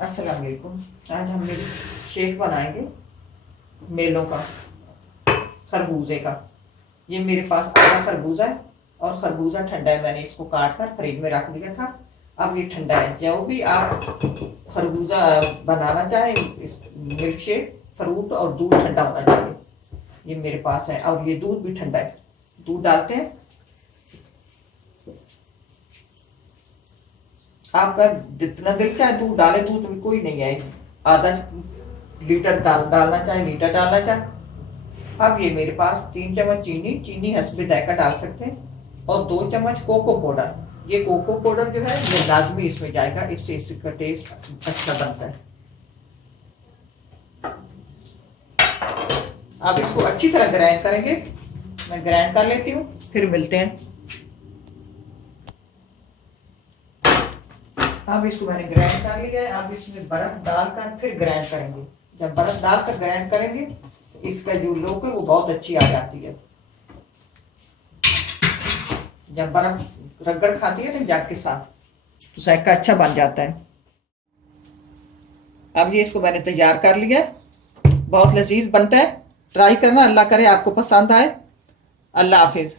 अस्सलाम वालेकुम। आज हम लोग शेक बनाएंगे मेलों का, खरबूजे का। ये मेरे पास आधा खरबूजा है और खरबूजा ठंडा है, मैंने इसको काट कर फ्रिज में रख दिया था। अब ये ठंडा है। जो भी आप खरबूजा बनाना चाहे, इस मिल्क शेक, फ्रूट और दूध ठंडा होना चाहिए। ये मेरे पास है और ये दूध भी ठंडा है। दूध डालते हैं। आपका जितना दिल चाहे दूध डाले, दूध में कोई नहीं है। आधा लीटर डालना चाहे लीटर डालना चाहे। अब ये मेरे पास 3 चम्मच चीनी हस्बे जायका डाल सकते हैं और 2 चम्मच कोको पाउडर। ये कोको पाउडर जो है ये लाजमी इसमें जाएगा, इससे इसका टेस्ट अच्छा बनता है। अब इसको अच्छी तरह ग्राइंड करेंगे। मैं ग्राइंड कर लेती हूँ, फिर मिलते हैं। अब इसको मैंने ग्राइंड कर लिया है। अब इसमें बर्फ डालकर फिर ग्राइंड करेंगे। जब बर्फ डालकर ग्राइंड करेंगे, इसका जो लुक है वो बहुत अच्छी आ जाती है। जब बर्फ रगड़ खाती है ना जग के साथ, तो जायका अच्छा बन जाता है। अब ये इसको मैंने तैयार कर लिया। बहुत लजीज बनता है, ट्राई करना। अल्लाह करे आपको पसंद आए। अल्लाह हाफिज।